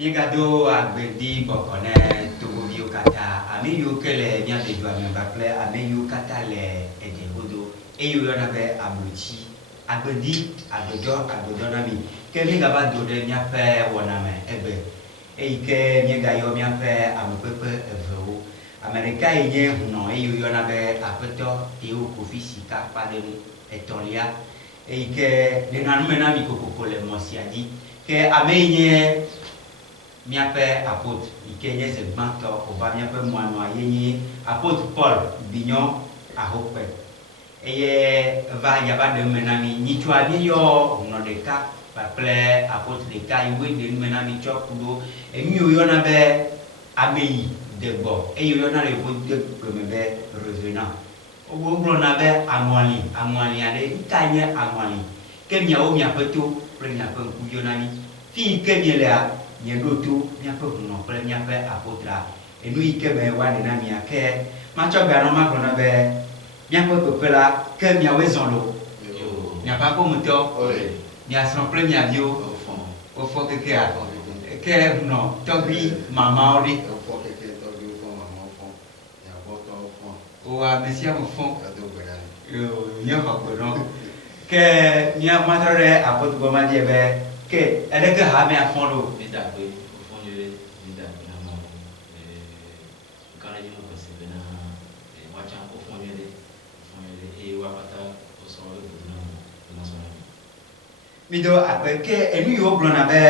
Migado agbedi bokone togo bio kata ami yo kele nya de do ami baple ami yo kata le ede hodo e yo na be abuchi agbedo na mi ke mi gaba do de nya pe wona me ebe e ke mi ga yo mi pe amepepe evewo amerika ye huno e yo na be apeto e o kofisika pa de etolia e ke de na me na mi kokoko le mosiadi ke amenye miaƒe apôtre yi ke nye ze gbãtɔ wòva miaƒe mɔanɔa ye nye apôtre Paul Bignon Ahokpe eye va yava ɖe nume na mi nyitsɔa míeyɔ hunɔ ɖeka kpakple apôtre ɖeka yi woe ɖe nume na mi tsɔ ku ɖo enu yi woyɔna be ameyi de gbɔ eye woyɔna le yevu de gome be revenant wogblɔna be aŋɔli aɖe nuka nye aŋɔli ke miawo miaƒe to kple miaƒe ŋkuviwo na mi fi yi ke mielea nye ɖo to miaƒe hunɔ kple miaƒe apôtra enu yi ke be woaɖe na mia ke matsɔ gbe anɔ magblɔna be miaƒe pepe la ke miawoe zɔ lo miaƒe aƒemetɔ miasrɔ̃ kple mia viwo wofɔ kekea ke hunɔ tɔgbi mamawo ɖe o ame sia me fɔ nye xɔ gbe nɔ ke mia matrɔ ɖe apôtre gbɔ ma die be ke ɛdɛke ha miafɔ ɖo. Mi do aƒe ke enu yiwo gblɔna be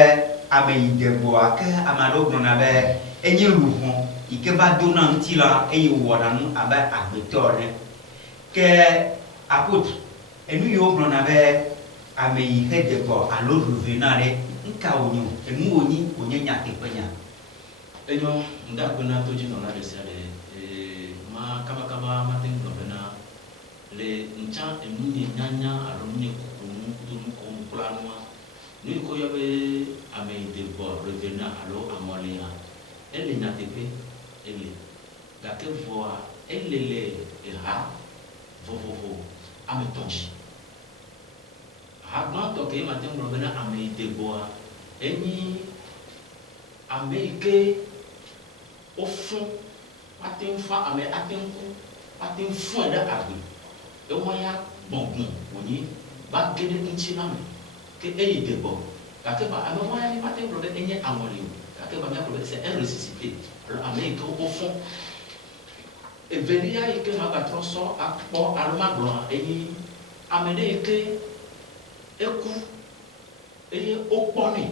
ame yi de gbɔa ke ame aɖewo gblɔna be enye luʋɔ yi ke va dona ŋuti la eye wɔna nu abe agbetɔ ene ke apôtre enu yiwo gblɔna be ame yi he de gbɔ alo revenant ɖe nuka wonyo enu wonyi wonye nyateƒenya. Enyo ndagbe na to dzi nɔna ɖe sia ɖe ma kabakaba mate ŋu gblɔ bena le ŋtsã enu nye nyanya alo nu nye kukunu kudo nu kɔm kple anua nu yi ko yɔ be ame yi de gbɔ revenant alo aŋɔlia ele nyateƒe ele gake vɔa ele le ha vovovo ame tɔ̃ dzi ha gbãtɔ ke mate ŋu gblɔ bena ame yi de gbɔa enyi ame yi ke wofɔ ate ŋu fa ame ate ŋu ku ate ŋu fɔe ɖe agbe ewɔya gbɔngbɔn wònyi va ge ɖe ŋuti la me ke eyi de gbɔ gake ba ame wɔya ni ate ŋu gblɔ be enye aŋɔli o gake ba miagblɔ be c'est un ressuscité alo ame yi ke wofɔ evelia yi ke magatrɔ sɔ akpɔ alo magblɔa enyi ame ɖe yi ke eku eye wokpɔnɛ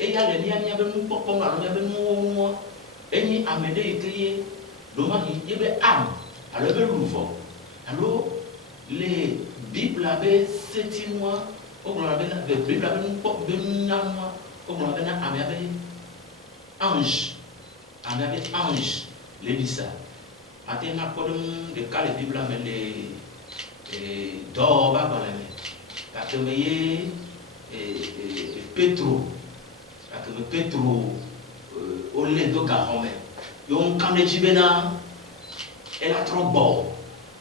eya le miabe nukpɔkpɔ alo miabe nuwo enyi ame ɖe yi ke ye ɖomahi yebe ame alo ebe luvɔ alo le bibla be setinua wogblɔna bena bibla be nukpɔ be nunyanua wogblɔna bena amea be ange le ɖisa ate na kpɔ ɖe ŋu ɖeka le bibla me le dɔwɔ be agbalẽ me gake me ye Petro gake me Petro wole do gaxɔ me ye ŋka ɖe dzi bena ela trɔ gbɔ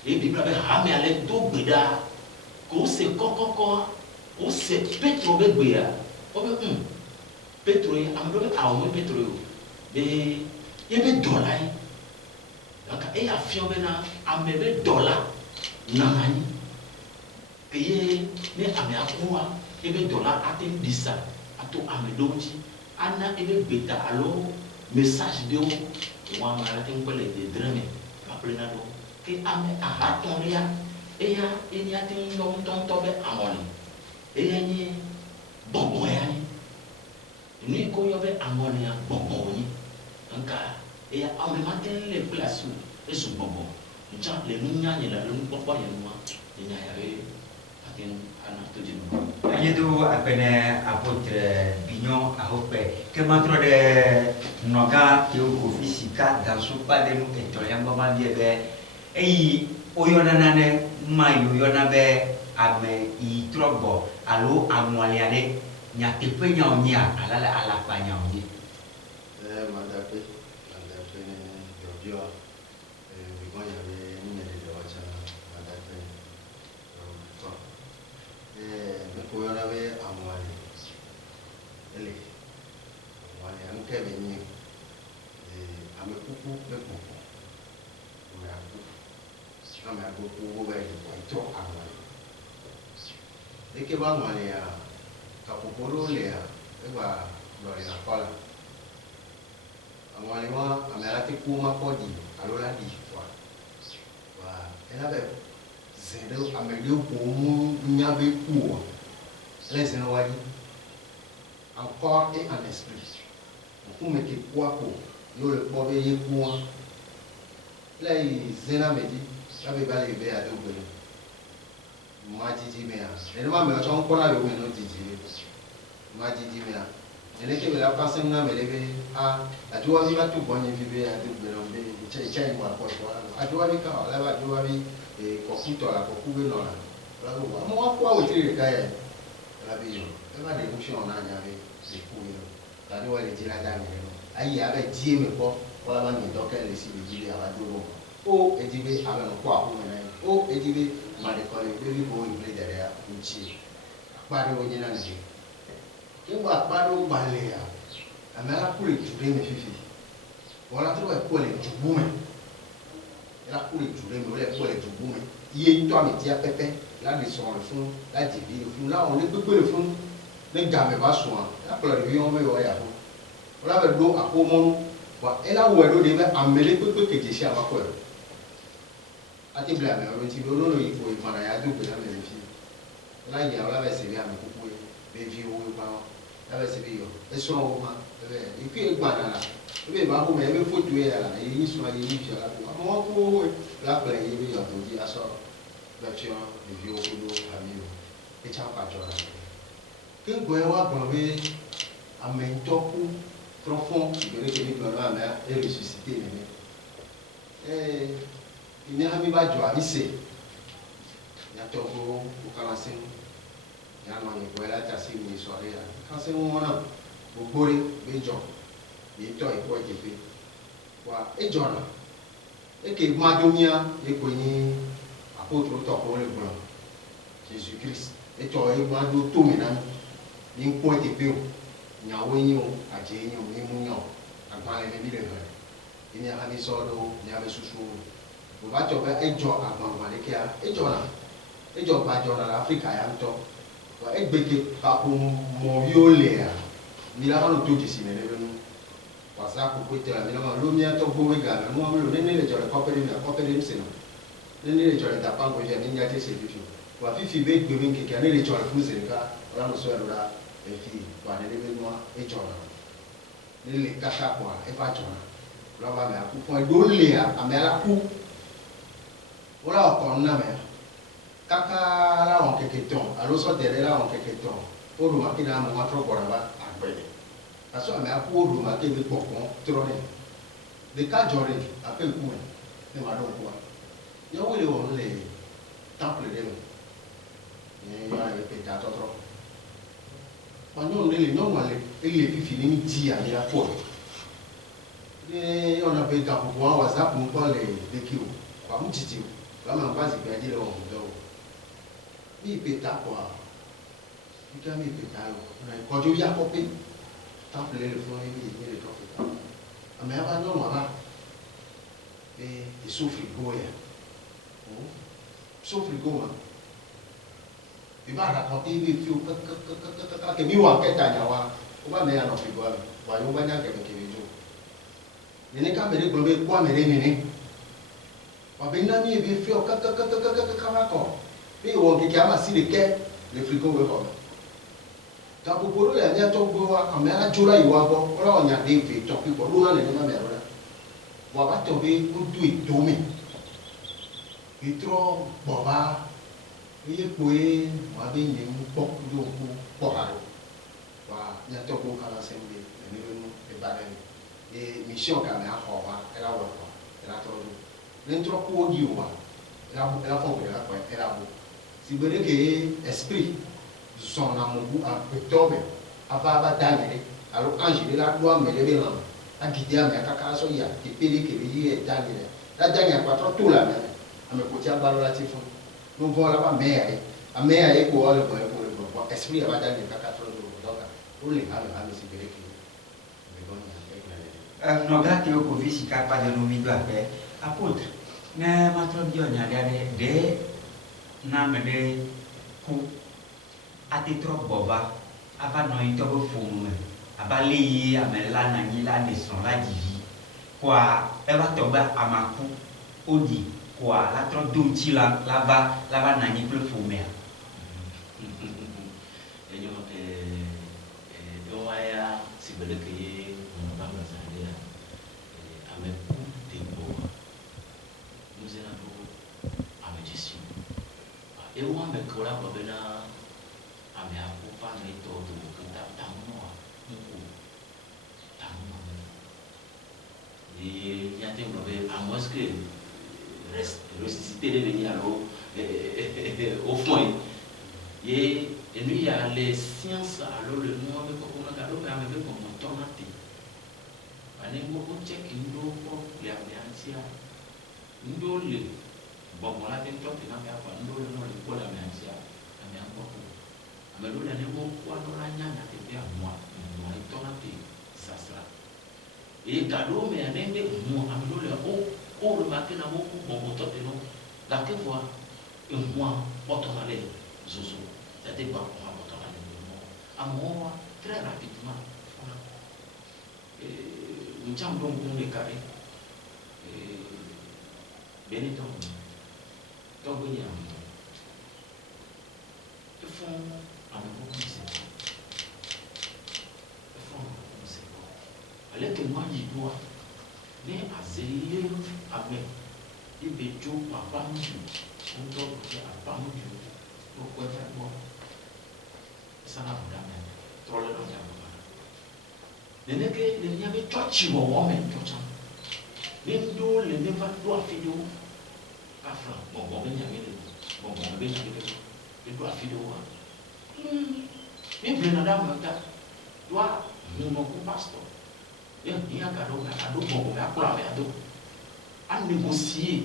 ye bibla be hamea le do gbe ɖa ko wose kɔkɔkɔ wose Petro be gbea wobe Petro ye ame ɖewo be awo me Petro ye o be ye be dɔla ye gake eya fiɔ bena ame be dɔla nana anyi ke ye ne amea kua ebe dɔla ate ŋu ɖisa ato ame ɖewo ŋuti ana ebe gbeta alo message ɖewo wɔn ame ate ŋu kpe le dedre me kpakple na ɖewo ke ame ahatɔ̃lia eya enye ate ŋu yɔ ŋutɔŋutɔ be aŋɔli eya nye gbɔgbɔ ya nye nu yi ko yɔ be aŋɔlia gbɔgbɔ wonye nka eya ame mate ŋu le kple asi o ezu gbɔgbɔ ŋtsã le nunya nye le nukpɔkpɔ nye nua enya ya be ate ŋu ana to dzi nɔ. Yedo apene apôtre Bignon Ahokpe ke matrɔ ɖe nɔgã kewo kofi sika dasukpa ɖe nu etɔ̃lia gbɔ ma bie be eyi woyɔna nane ma yi woyɔna be ame yi trɔ gbɔ alo aŋɔli aɖe nyateƒe nyawo nyea ala le alakpa nyawo nye. Madape dɔbiɔ bigɔnya be nunya de dɔ watsã madape tɔ meko yɔna be aŋɔli ele aŋɔli ku be ko me aku na me aku ku be ko ito amale de ke ba ngale ya ka poporo le ya e ba lo le na pala amale wa amela te ku ma ko di alola di wa ela be zero amele ko mu nya be ku les no wadi encore et en esprit pour me que quoi pour nous le pauvre y quoi là il zena me dit ça veut pas lever à deux bonnes moi dit mais et le maman on connaît le bon dit moi dit mais et les que la personne n'a me lever à toi vivre tout bon vivre à deux bonnes mais c'est moi quoi à toi vivre là va toi vivre et cocuto la cocuve non là moi quoi au tire cahier la vie elle va découcher en année c'est cool la loi est dit la dernière ayi avec 10 mais quoi voilà man ni donc elle ici dit à la dolo o et dit avec quoi pour mener o et dit ma de coller baby boy il est derrière une chi pas de on y n'a dit qui va pas de baléa la mère pour les jouer mes fifi voilà tout est pour les jouer elle a pour les jouer mais elle pour les jouer il est toi mais dia pépé là ils sont le fond là dit le fond là on est peu le fond les gars me va soin là pour le on me voyait voilà le dos à comment et là où elle devait amener peu que tu sais à quoi à te blâmer on dit non il faut il faut aller à double là mes filles là il y a là c'est bien mais beaucoup les vieux ou pas là c'est bien et son moment et puis il va là il va vous même faut tuer là et il soit il vient là moi pour là plein il y a tout dit à ça version les vieux ou amis et ça pas genre que goya bombe amen toku profond qui veut que nous allons et ressusciter et il n'y a même pas de joie ici il y a tout au canassin il y a non il là tasser une soirée là quand c'est mon nom au boré bejo il toi il faut être fait wa et jona et que madomia et koni apôtre toko le blanc Jésus Christ et toi et mado tout maintenant ni point de peu nyawo nyo aje nyo ni mu nyo agbale me bi le he ni ha ni so do ni ha be susu o ba to be ejo agban wa le kia ejo ba jo na Africa ya nto wa egbeke pa ko mo yo le a ni la no to ti si ne le nu wa sa ko ko te la ni la lo mi to go we ga na mo lo ne le jo le kopere mi se no ne le jo le ta pa ko je ni nya te se bi wa fifi be gbe mi ke ne le jo le fu se ka la no so ya la et puis voilà les événements et tu as les cacha quoi et pas tu as là va mais à coup point d'olé à mais la coup voilà on a mais caca là on quelque temps alors ça derrière là on quelque temps pour le marquer dans mon trop pour là à peine parce que mais à coup le marquer de pourquoi trop les cas j'aurais appelle coup mais ma donc quoi il y a où les temples de il y a les pétards trop non les fifi ni dit à la fois et on a fait dans pour WhatsApp on parle de qui quoi mon titi là on va se perdre là on doit ni péta quoi il a mis péta quand je viens copier temple le fond et le temps mais avant non voilà et souffle go ya souffle go il va raconter des films que mi wa keta nyawa o ba me ya no figo wa yo ba nya ke ke jo ni ka me de gbo be kwa me de ni wa be na mi be fi o ka ma ko bi wo ke ama si de ke le frigo we ko ta bu boro ya nya to gbo wa amela jura yi wa bo ora onya de fi to pi ko lu na le na me ro wa ba to be ku du itomi itro bo ba oui oui moi bien il beaucoup de pour wa nya to ko kala sembe ni no e ba et mission ka me akọ wa era wo ko era to do ni tro ko di wa era fo ko era ko era bo si bere ke esprit son amour en octobre aba daniel alors ange de la loi me lever là a guider me akaka so ya ke pele ke yi e daniel la daniel kwa to tout la me ame ko ti abalo la ti fun nous voilà pas mais à mais pour le pour esprit à madame de 4 donc pour les femmes c'est vrai que Noga teo kofi sika pada numi do ape apôtre ne matro bio nya de na me de ku ati tro boba ava no ito bo fumu me aba leyi amela na nyi la de son la divi kwa eva toba amaku odi kwa la tro dumchi la ba na nyi ple fumu ya ya sibele ke ba ba sa dia ame ku de bo nous era do ame gestion e o ame ko la ba bena ame aku pa ne to do ko ta ta mo ku ta mo et ya te mo be à moins que ressusciter de venir alors au fond et nous il y a les sciences alors le nom avec comment on a alors avec comme automate ane mo ko check ndo ko le ameantia ndo le bon la ten to na me apa ndo le no le ko la ameantia ame anko ko ame lo le mo ko no la nya na te bia mo no automate ça sera et cadeau mais ane me mo ame lo le o remarquer na mo ko bon to te no la que voir un mois automate zozo. C'est-à-dire qu'on va retourner à moi très rapidement. Nous avons donc des carrés. Bénéton. Donc, il y a un ils font un peu comme ça. Ils font un peu comme ça. Alors que moi, je dois. Mais à zéler, avec les bétos, papa, on doit dire à pas nous. Pourquoi faire moi? Ça n'a pas d'âme. Trop le nom d'âme. Les nègres, les n'y avait pas de chivo, on met tout ça. Les dos, les nègres, doivent faire de ouf. Pas franc. Bon, ben, il y avait des. Bon, ben, il y avait des. Ils doivent faire de ouf. Mais bien, madame, doit, nous, mon pasteur. Il y a un cadeau, bon, mais à quoi la faire d'eau? À négocier.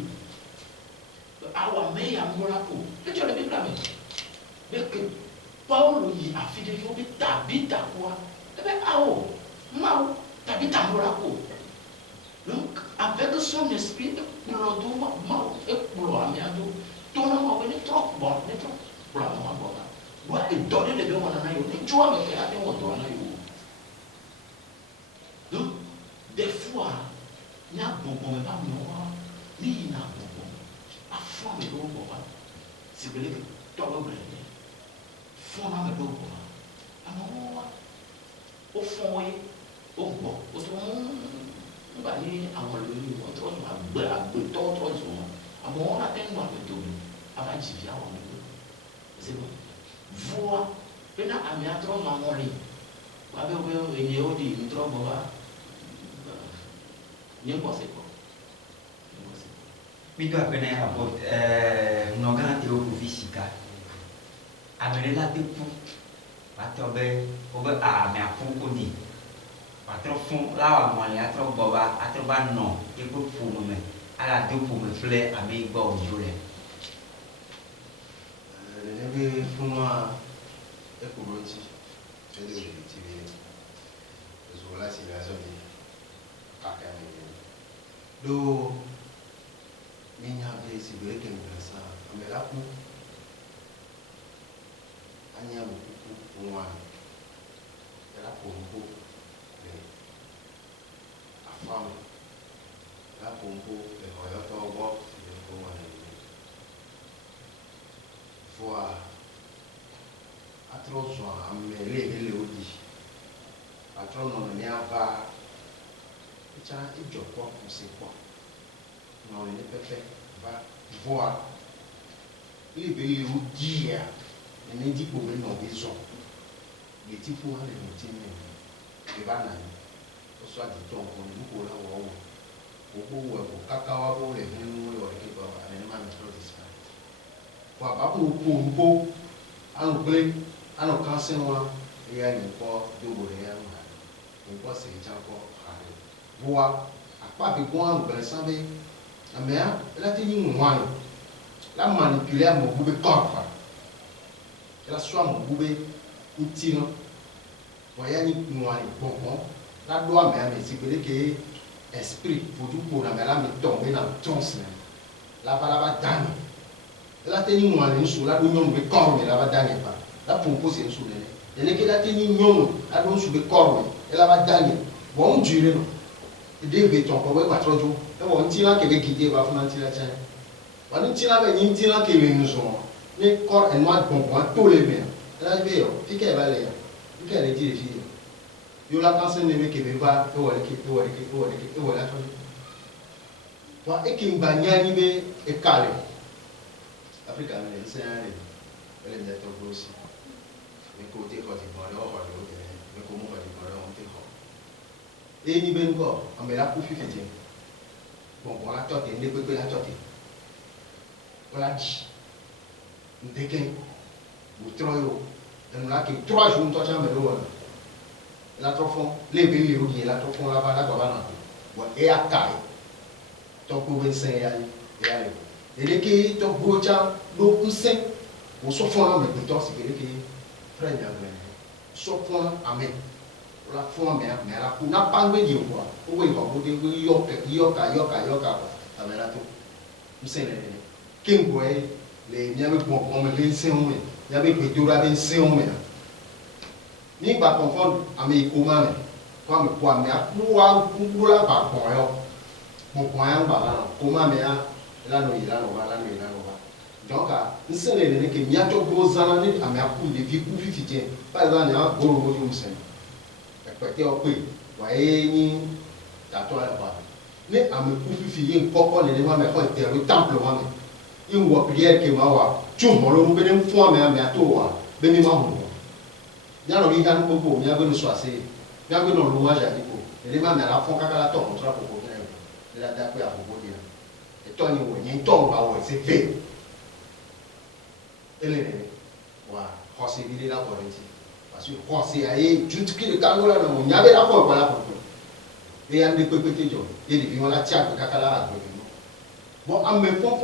Awa me ya mbola ko. Et tu as le Bible là. Mais que Paul y a fait des choses tabita quoi. Eh bien, Mao, tabita mbola ko. Donc, avec son esprit, pour le dos, Mao, et pour le amiado, ton homme est trop bon, n'est trop pour la maman bon. Moi, il donne les deux en anaïo. Tu vois, mais il y a des mots en anaïo. Donc, des fois, il y a beaucoup, mais pas moi, ni il y a beaucoup. Fond de l'eau pour moi. C'est vrai que toi, le blé, fond dans le dos pour moi. Alors, au fond, oui, au bon, au fond, on va aller à mon lieu, on trouve un peu de temps, trop souvent. Alors, on a tellement de tout. Avant d'y vient, on est. C'est bon. Voir, maintenant, à mes atros dans mon lit. Vous avez oublié, il y a dit, il trouve, on va. Il y a quoi, c'est quoi? Mito apene apot noga teo kufisika amele la tepu atobe obe a me afu odi patro fun la wa mo le atro boba atro ba no e ko fu me ala de fu me fle ame gba ojo le nebe funwa e ko ronti e de TV so la si la so ni akane do minha vez se vê que engraçado a melhor com a minha com uma ela com um pouco a fama ela com um pouco de olhar para o box e de como foi a troço a melhor ele hoje a troço não me ava e já e jogou com se qual non il est va voir il veut vous dire et ne dit pour non besoin les types pour les montiner et va n'a soit du temps pour nous pour la ou pour cacao pour les nous ou les pour un trop disparu quoi pas pour anglais à nos cancer et à une fois de boréal une fois c'est encore voir à pas de quoi anglais savez amea ela tem mwani la manipuler mo bube corps ela só mo bube utino waya ni mwani bon la doit mais c'est que esprit pour tout pour la mais là me tomber dans transe là va dernier la teni mo ale nsu la do nyom be korme la ba dernier pas la pompo c'est nsu le et que la teni nyom la do nsu be korme et la ba dernier bon duré non et de béton ko we patro jo e bon ti la ke be guider ba funa ti la tien ba ni ti la be ni ti la ke le nsu mais corps et moi bon tous les bien là je vais fi ke ba le fi ke le dire fi yo la pensée ne me ke be ba e wo la to wa e ki mbanya ni be e kale Afrique américaine c'est elle est d'être aussi mais côté côté bon là mais comment va dire on te et ni ben ko on la pour fifi bon on la tote ne peut que la tote on la dit ndeke ou troyo on la que 3 jours toi chambre là la trop fond les billes ou la trop fond là-bas là quoi bon et à taille donc pour 25 et aller et les qui sont brocha l'eau poussée au sofon mais plutôt c'est que frère bien sofon amen la fond mais la pour n'a pas de dire quoi ou il va vous dire yoka avec la tout c'est les qui quoi les n'y avait bon on me laisser on y avait que tout la laisser on mais ni pas confondre avec comment comme quoi mais pour la pas bon point ba comment mais là nous donc nous sommes les que n'y a pas gros années à mes coups de vie pour vivre par exemple il y a gros gros nous sommes respecter au pays voyez ni t'attends là-bas mais à me pour vivre pourquoi les gens mais quand le temple moi mais une voix prière que moi tout mon le nous venons fois mais à toi ben mi maman il y a le gars nous pour il y a que nous choisir il y a que nous louange à dire les gens mais la fond quand la tombe on sera pour de la d'accord à propos de et toi ni tombe à ouais c'est fait et les voilà c'est vidé là pour ici parce que c'est ailleurs tout qui le cargo là non il y avait la fois voilà pour et il y a des petits gens et des vivants la tiaque kakala bon à me fond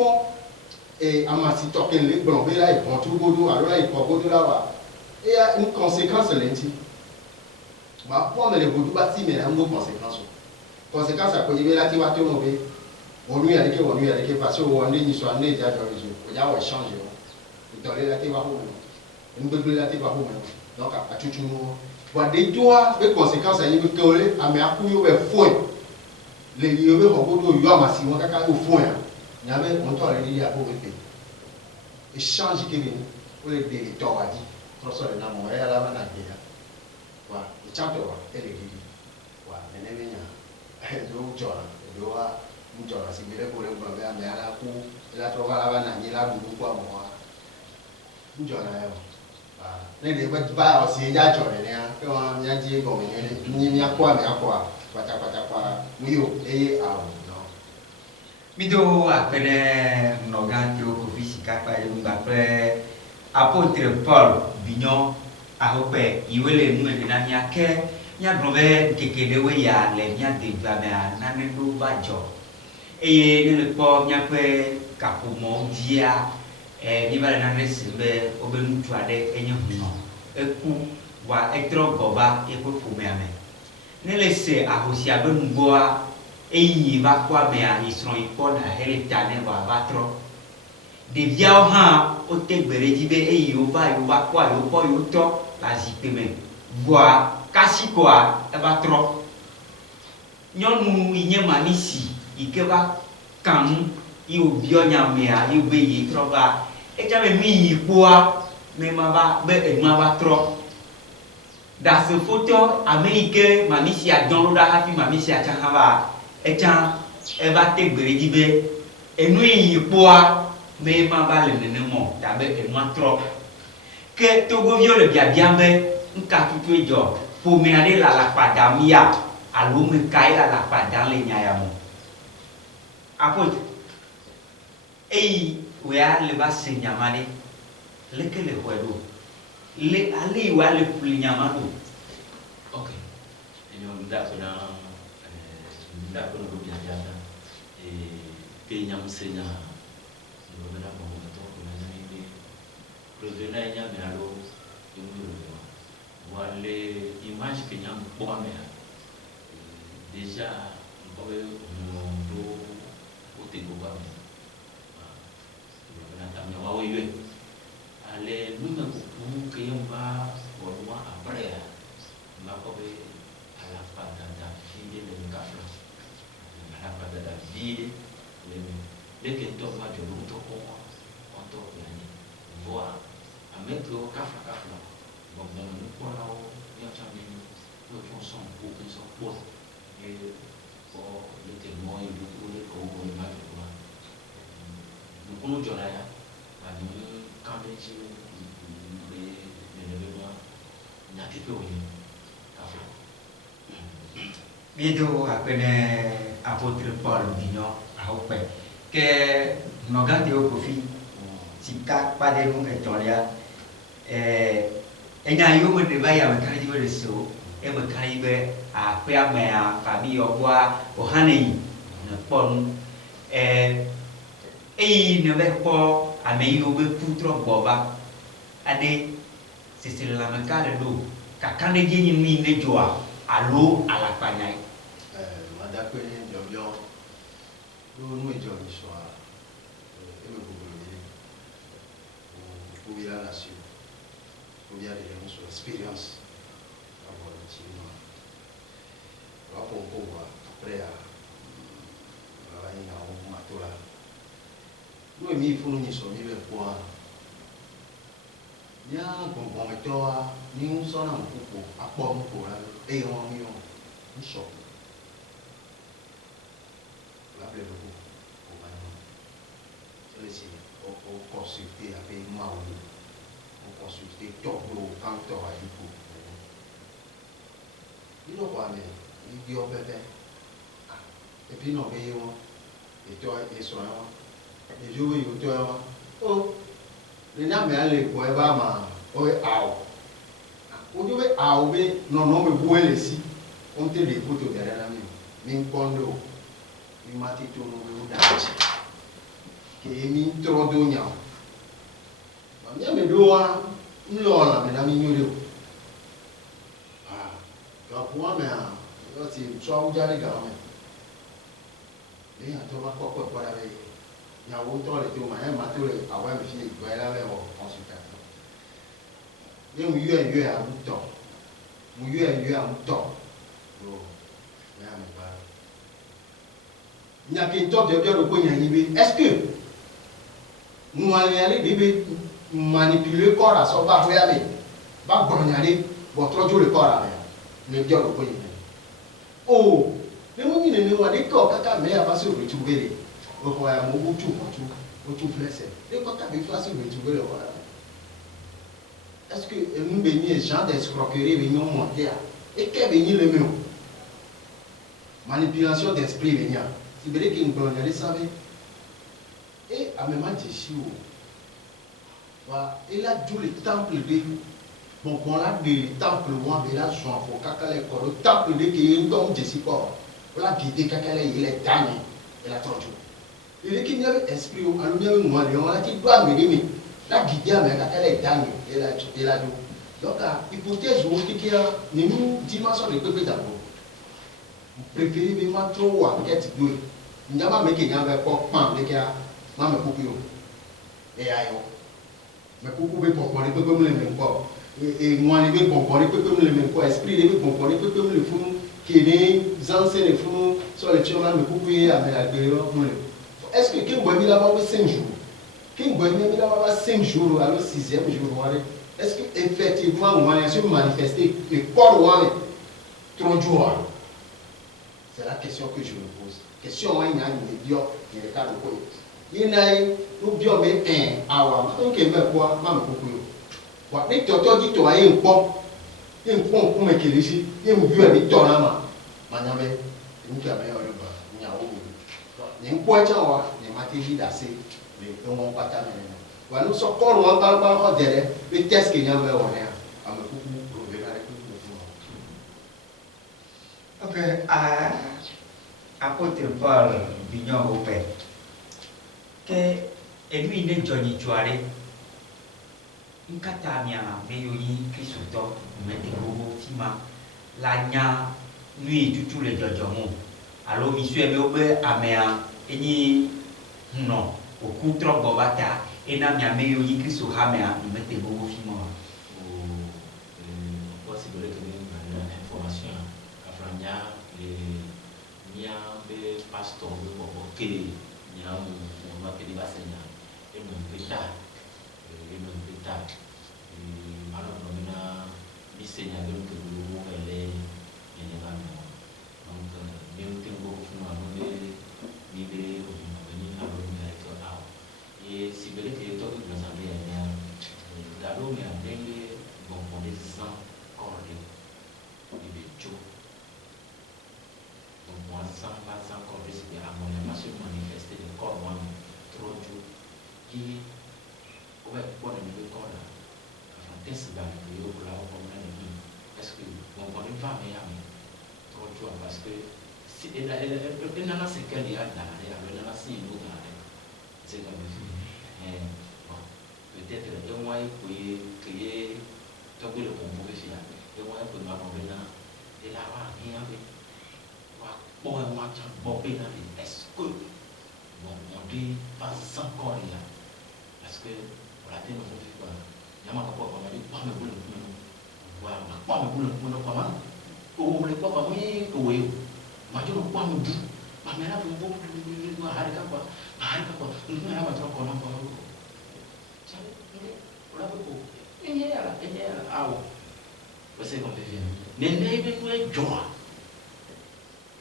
et à ma si token les blancs là ils vont tout godo alors là ils vont godo là et il y a une conséquence lundi bah pour les godo bâti mais là une conséquence à quoi il y a là qui va tomber on lui a dit parce que on est ni soit né déjà il y a un échange dans les là qui va une belle là qui va donc à tout le monde voilà des doigts les conséquences à y que coller à mes accouilles au fond les lieux au bout de yom si on a au fond il y avait on t'a dit à pour échange qui vient pour les détors a dit trop ça le nom et à la main voilà et chanter et les dit voilà mais do jora do wa njora si bile ko le ko be ame ala ku la to wala bana ni la du kwa mo wa njora yo ne de ba o si ja jora ne a ko nya ji ko ni ni akwa me akwa kwa mu yo e a no mi do apere no ganti o ko fisika pa e ngba pre apôtre Paul Bignon a hope iwele nu e na nya ke nya grove kekede we ya le nya de ba na ne do ba jo e ne le po nya pe kapomo dia ni ba na resi be obenu tuade enye huno eku wa etro goba e ko fu me ame ne le se ahosia be ngoa eyi ba kwa me a isron ipo na herita ne wa batro de via o ha o te gbere jibe eyi o ba kwa yo po yo to la zipeme voa kasikoa eba tro nyonu inye manisi ikeba kanu i obi onya me a i be yi tro ba e ja me mi yipoa me ma ba be enwa ba tro da se photo amerique manisi a don da happy manisi a chan ba e chan e ba te gbere jibe enu yipoa me ma ba le nene mo da be enwa tro ke togo vio le bia biambe nka tutu ejo pour me aller la padamia à l'homme kaila la padan le nyayamo apôtre et wea le va se nyamane le que le huedo le ali wa le plus nyamano ok et on da ko no bien bien et pe nyam senya no bena mo to ko na ni revenir nya me alo wale image que nyam boame déjà on peut au Tégo ba mais on a tamia wa oui allez nous même pour que on va pour moi après on va pas à la fin de la vie de l'engagement à la fin de la vie dès que tu vas de l'autre on te voir à mettre au café bon nous pour là bien champion nous font pour que son pour et pour le témoin et pour les corps et mal nous nous jola ya à nous quand les événements n'a pas pu bientôt après apôtre Paul Vignon à Opé que nous gardons au profit si pas de nous et Tolia et il y a eu un débat à me carrer le saut et me carrer à faire mes familles au bois au Hanei ne pon et ne veut pas à me yobe pour trop boba à des c'est la mancade d'eau quand les gens n'y ne joie à l'eau à la panaille. Madame Jobion, nous et John soir et me gouvernez pour la nation, pour bien les sur l'expérience avoir le team. Pour après à la matola. Nous et mi nous sommes mis le point. Bien bon toi, nous sommes un couple à bon pour la et on y on choc. L'appelez le au bain. C'est au consulter avec Maou, au consulter Tokyo, Cantor à Yoko. Il n'a pas mais il dit au bébé. Et puis non, mais et toi et soin. Et je veux toi. Oh, les names allaient pour Ebama. Oh, au lieu de non, mais vous les si. On te les photos derrière la main. Mais condo. Il m'a dit tout le monde. Qui est mis trop d'oignon. Il y a mes doigts. Nous l'avons, mesdames, nous pour moi, mais c'est soit vous allez gagner. Mais à toi, quoi, pour aller. Il y a autant de tout, mais ma tour est à voir mes filles, il va aller en consultation. Il y a un lieu à un temps. Un lieu à un temps. Il n'y a qu'un temps de dire au point de est-ce que nous allons manipuler le corps à son bas, regardez, va brogner, votre jour le corps à le dire au point de oh, les gens qui ne nous ont dit que mais va se retrouver. Au royaume, au tout blessé. Les gens qui ont fait retrouver le royaume. Est-ce que nous bénissons les gens d'escroquerie venir monter et qu'est venir le mieux? Manipulation d'esprit venir. C'est vrai qu'il nous a savez. Et à même temps, il a tout le temple de bon, on a des temples, moi, mais là, je suis en faux, le temple de qui est un don de Jessica. On a guidé Kakale, il est damné, il a trop. Il est qu'il y a un esprit, on a dit, doit me dire, la guidé, mais Kakale est damné, il a dit. Donc, hypothèse, qui a une dimension de peuple d'abord. Vous préférez vraiment trop enquête de. Il n'y a pas de qui n'a pas de qui a maman coupé. Et ailleurs. Mais pour couper pour qu'on ne peut pas me le même corps. Et moi, je vais comprendre que comme le même corps, esprit, je vais comprendre que comme le fond, qui est les anciens les fonds, sur les chemins, me couper à la période. Est-ce que quelqu'un va là-bas 5 jours? Quelqu'un va là-bas 5 jours, alors 6e jour, est-ce qu'effectivement, on va manifester le corps, 3 jours? C'est la question que je me pose. Question, il y a une idiot, il y a des cas de quoi. Il y a un idiot, mais un hour. Donc, il y a quoi, maman couper. Les tontons disent toi un pont comme qui est ici, il y a un vieux avec ton âme. Madame, nous qui avons un repas, il y a un point de temps, il y a un matériel d'assez, mais on ne va pas t'amener. Voilà, nous sommes encore loin par derrière, le test qu'il y a à me couper pour revenir avec nous. Ok, apôtre Paul Vignon au Père, que lui il est Johnny Chouaré. Nkata mia meyoyi Kristo mete gogo fima la nya nui tutu le dzɔdzɔm alo misue be wobe amea enyi hunɔ woku trɔ gbɔ va ta ena miame yiwo yi kristo hamea mi mete bo wo fi ma wa. Possible que une information afrania nia be pastor be bobo ke nia mo ma pe di basenya e mo peta mano nomina bisenya de que lu ele ene ba no donc même tempo fuma no be ni be o ni alo ni ko ao e si bele que to na sambe ya da do mi andenge bon pour des gens cordés et des jours donc moi sans cordés c'est à mon avis se manifester le corps moi trop jours qui ouais bon le corps là enfin test là que yo pour la comme là est-ce que bon on va mais trop jours parce que si elle n'a c'est qu'elle y a là elle n'a si nous dans la c'est comme bon peut-être un mois pour créer tout le bon faire et moi pour ma bonne et là rien avec moi bon est-ce que bon on dit pas encore là parce que pour la tête on fait quoi il y a ma papa on dit pas me boule voilà pas me boule comment on me pas comme oui oui moi je ne pas me boule ma mère a fait beaucoup de harika quoi nous on a pas trop qu'on a pas ça on a beaucoup et ah você convivia nem bem não é joa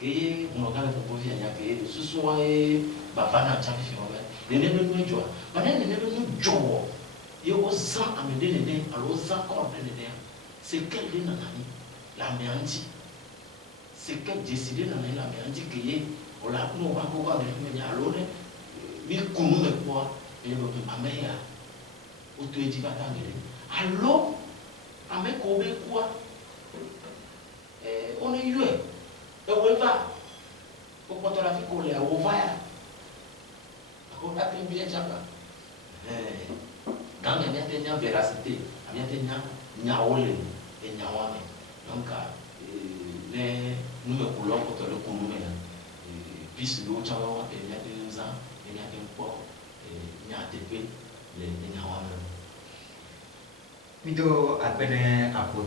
que um lugar que convivia já que isso só é bafana chave final nem bem não é joa mas nem bem não joa eu usa a medida nem a usa corda nem c'est quel din nani la meanti c'est quel décider nani la meanti que on l'a nous va pouvoir définir alors mais comment me quoi et le mameya auto éducateur alors avec quoi on est eu et on va pour quand la vie qu'on est on va on a bien chapa dans les dernières véracité il y a des nyaole et nyawame donc les nous me coulons pour le coulon puis l'eau chawa et il y a des ans il y a des ports il y a des pays les nyawame Mido apene apo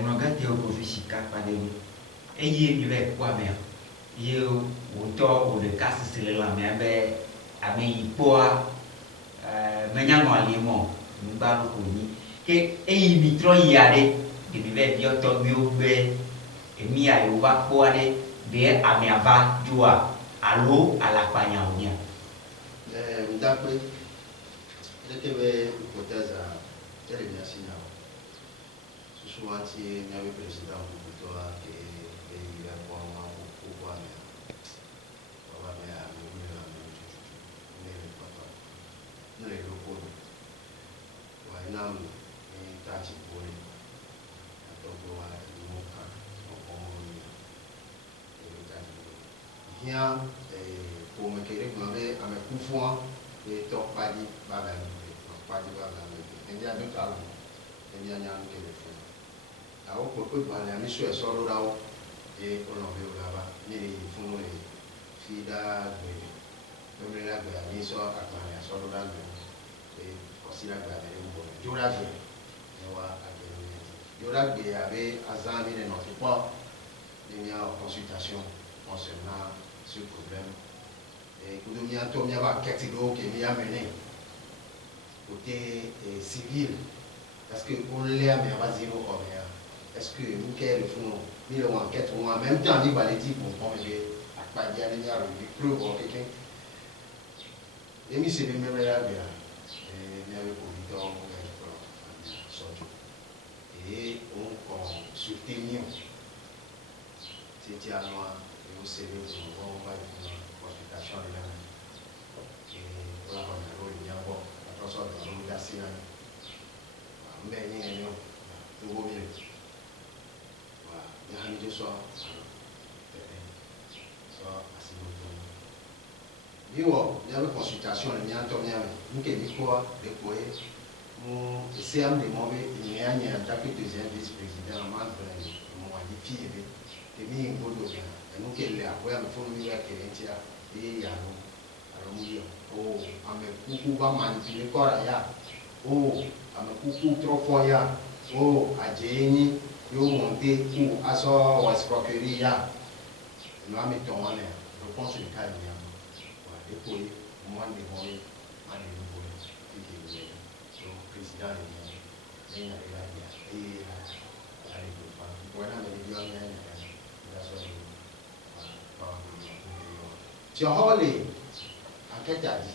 unogati okofishika pademu eye nibe kwame ye uto ode kasisile la mebe ame ipoa menyano alimo ngbalu koni ke eyi mitro yare de bibe bioto biogbe emi ayo ba poade de ame ava jua alo alapanya onia d'après le hypothèse elle est bien signée. Ce soir, il y avait le président de l'État et il y a pourquoi nous les locaux. Il y a un tâche pour les il y a pour me créer à mes pouvoirs et top pas dit India no talo, India nyam ke lefu. Awo koko bale ami so esoro rawo e ono be olaba ni funu le fida gbe. Meme la gbe ami so akani asoro da gbe. E osira gbe ade mbo. Jora gbe e wa agbe. Jora gbe abe azami ne notre pas il y a une consultation concernant ce problème. Et que nous y a tout va catégorie qui a mené côté civil. Est-ce que on l'a mais à zéro combien? Est-ce que nous quel font mais le enquête ou en même temps il va les dire pour prendre à pas dire il y a une preuve ou quelqu'un. Et mi c'est même là bien. Et il y avait pour Victor et on souhaitait mieux. C'était à moi et au CV on va faire une consultation de la et on va voir il y a bon la personne dans le gars mais il y a un nouveau milieu voilà il y a un milieu soit assez bon il y a une consultation il y a un tournoi nous qui dit quoi déployer mon CM de mauvais il y a un tant que deuxième vice-président en mars mon dit fille kemi ngodo ya enu kele akoya me fonu ya kele ntia e ya no alomuyo o ame kuku ba manipule kora ya o ame kuku trofo ya o ajeni yo monter ku aso wa escroquerie ya no ame tonne je pense le cas ya wa et pour moi de moi à de nouveau qui le président de la et allez voilà mais il y a Fiahole akẹ́jàdì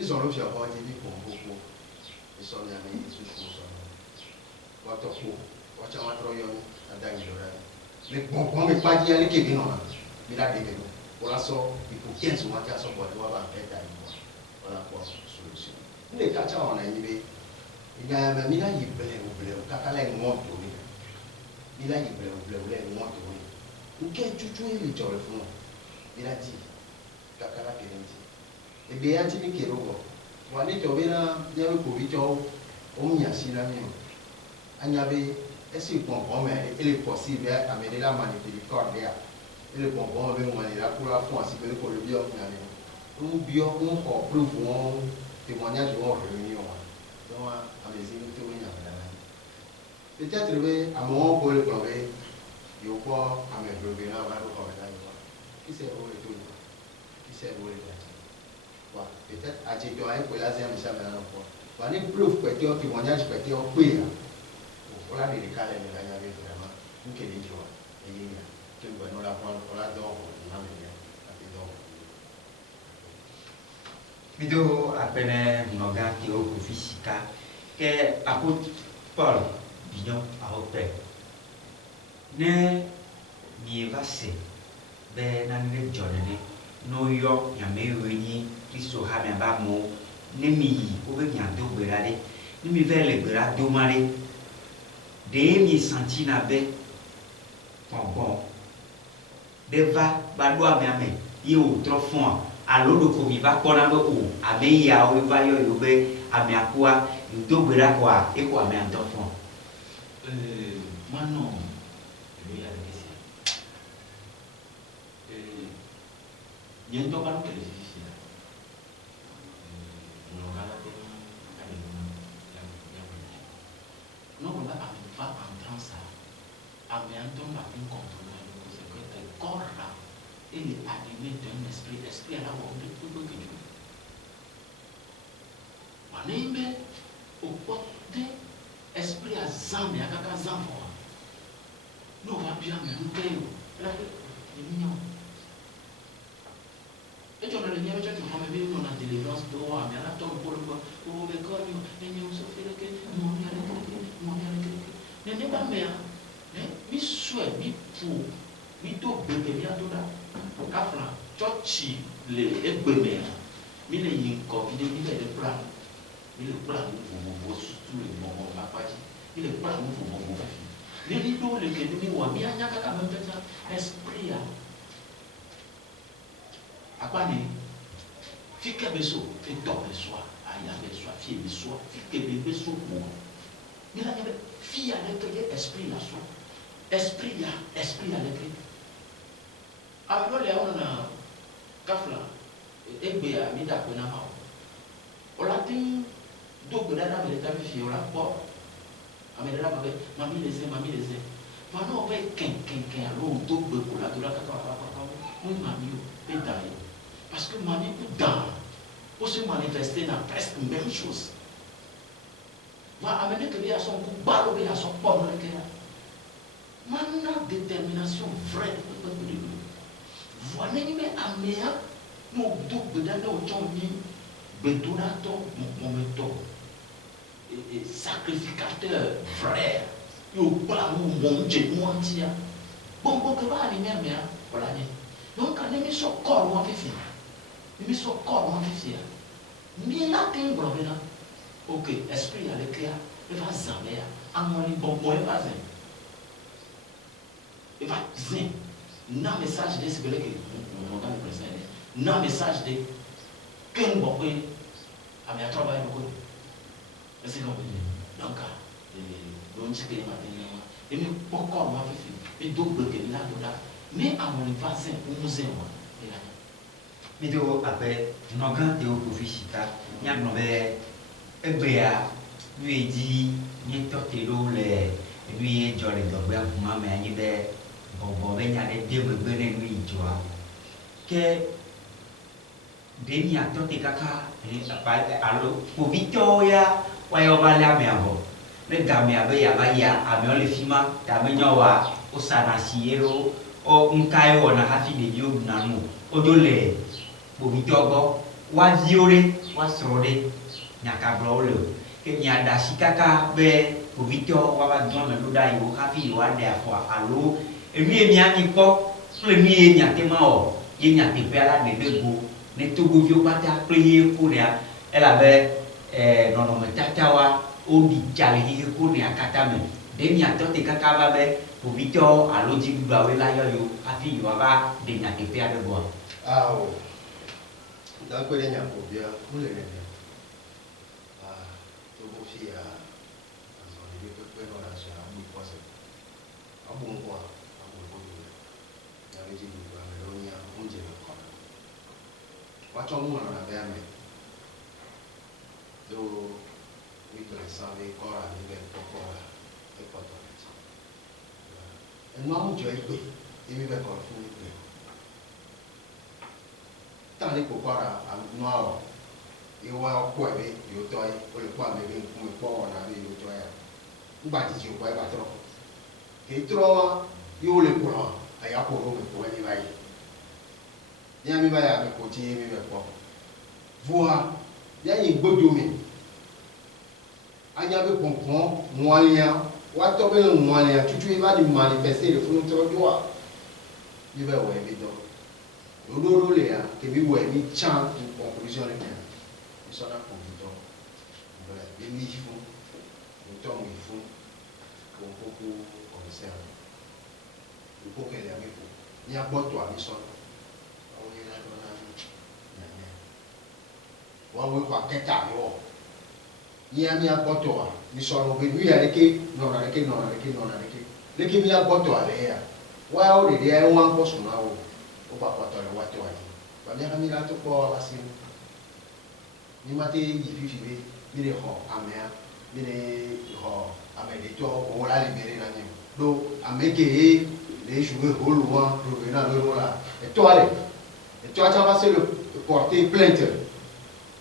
ìsọ̀rọ̀ fiahọ́ ti bí kòǹkòkò ìsọ̀rọ̀ àmì ìtúkù sọ̀rọ̀ wọ́tọ̀kù wọ́tọ̀ wọn tọrọ yọnu adáyé lọ́ra ní gbọ̀ngbọ̀n mi pàdé yẹn ní kébì náà mi láti dé bẹ̀rù wọ́n sọ ipò kíyèsí wọn ti àsọ̀bọ̀ ní wọ́n bá kẹ́jà yìí wọ́n á kọ́ solution ní lè kàtà ọ̀nà yìí bẹ́ẹ̀ ìgbà yẹn mi láyé bẹ̀rẹ̀ òbẹ̀rẹ̀ kàkálẹ̀ ní wọ́n tó mi láyé bẹ̀rẹ̀ òbẹ̀rẹ̀ ní wọ́n tó mi nkẹ́ tuntun yìí lè jọ̀rọ̀ fún wọn. Birati kakala kerenti ebe ya tini kerogo wale to bena nyawe ko bicho omnya sina mi anya be esi pon pon me ele possible amele la manipule corde ya ele pon pon be mo la kula fún asi be ko le bio nyane un bio un ko proof won témoignage won réunion donc amazing to nya la peut-être be amon ko le ko be yo ko ame blogué na ba ko ba qui s'est roulé tout qui s'est roulé là peut-être à Tchèque on a pour la zone de ça maintenant quoi on est preuve que tu as témoignage que tu as payé voilà les cas là mais là il y avait vraiment une quelle joie et il y a tu vois nous la prendre on la donne on a bien Video apene mnoga ki o kufisika ke apôtre Paul Bignon a opé ne mi evase be na ne jonene no yo ya me weni Kristo ha me ba mo ne mi o be nya do berade ne mi vele bera do mare de mi senti na be bon deva ba do ame yo trop fond alo do ko mi ba kona be o ame ya o va yo yo be ame akwa do bera kwa e ko ame anto fond mano Yendo kan ke difícil. No gana te no voilà va en transa. Amianton va bien contrôler le secret de corps là. Il est animé d'un esprit à la voix de tout que Dieu. Manembe au côté esprit à zambe à kaka zambo. No va bien mais nous paye. Là c'est mignon. E tu non ne avete come me una deliverance do a me la ton por o me conio e non so fare che non mi ne ne ba me mi sue mi fu mi to bebe mi adoda kafra chochi le egbe me mi le yin ko bi mi le plan wo tu le mo ba pa ji mi le plan wo fi ni do le ke mi wa mi anya ka me peta esprit apa ni fique beso et top beso aya beso fie beso fique beso pour mais là il y a fille avec esprit là so esprit avec alors les on a kafla egbe ya mi da ko na ma o la tin do go na me ta fi o la po amele la ba mami les va no be ken alo do go ko la do la ka mo mami o pétale. Parce que mamie dans pour se manifester dans presque la même chose. Va amener que lui à son coup, balober à son pomme. Maintenant, détermination vraie de peuple de Dieu. Voilà, mais améa, nous double dans nos temps, bétonato, mon méthode. Et sacrificateur vrai. Yo pas mon Dieu, mon Dieu. Bon, que va aller même, voilà. Donc, quand on est sur le corps, on fait faire. On est sur le corps, on fait faire. Mais là, tu es un ok, esprit à l'éclair, il va zamber. À mon bon, il va zin. Il va zin. Non, message de ce que on a le présent. Non, message de qu'un bon, à mes travail beaucoup. C'est comme donc, donc, ce que et me pourquoi ma fille et donc de là mais à mon voisin ou musée moi et là mais do après non grand théo profita nya no be ebea lui dit ni totelo le lui jolé do be ma me ani be bo be nya de de be ne lui joa ke de nya tote kaka ni apa alo povito ya wa yo ba la me abo le da me abe ya ba ya ame le fima da me nyowa o sana siero o nkayo na hafi de yo nanu o do le povito wa viole wa srode nyaka brole ke nya da sikaka be povito wa ba don me lo da yo hafi wa de afo alo emi emi ani ko le mi nya te ma o ye nya te pe ala de dego ne to go vio pata ple ko ya ela be no no me tatawa o di jale hi ko ne akata me de nya to te kaka ba be povito alo ji gba we la yo hafi yo ba de nya te pe ala go ah o da ko de nya ko bia ko le ne ah to bo fi ya aso ni pe no la sha bu ko se abu ko abu ko ya le ji gba me lo nya o je ko wa cho mu na be me do we to save ko ra ni be ko ra e ko to e no mu je pe e mi be ko fun ni pe tant les copains à noir et ouais quoi mais yo toi pour le quoi mais bien pour le quoi on a vu yo toi ou bah tu quoi bah trop et trop yo le quoi ay a pour le quoi ni vai ni ami vai avec côté mi be quoi voir ya yin gbodo mi anya be pompon moyen wa to be moyen tu va manifester le fond trop droit il va ouais évidemment Lolo le ya ke bi we ni chan in conclusion le ya so na convito voilà le mi fou le temps il faut pour beaucoup observer il faut qu'elle ait pour ni a bon toi ni so on est là dans la wa we kwa keta yo ni a mi a bon toi ni so no be ni ya le ke no na le ke le ke mi a bon toi le ya wa o le ya wa ko so na o o ba kwa tole watu waji ba mi kamila to ko asimu ni mate yififi mi le ho amea mi le ho ame de to ko la libéré na ni do ameke les jouer rôle loin revenant le là et toi tu vas se le porter plainte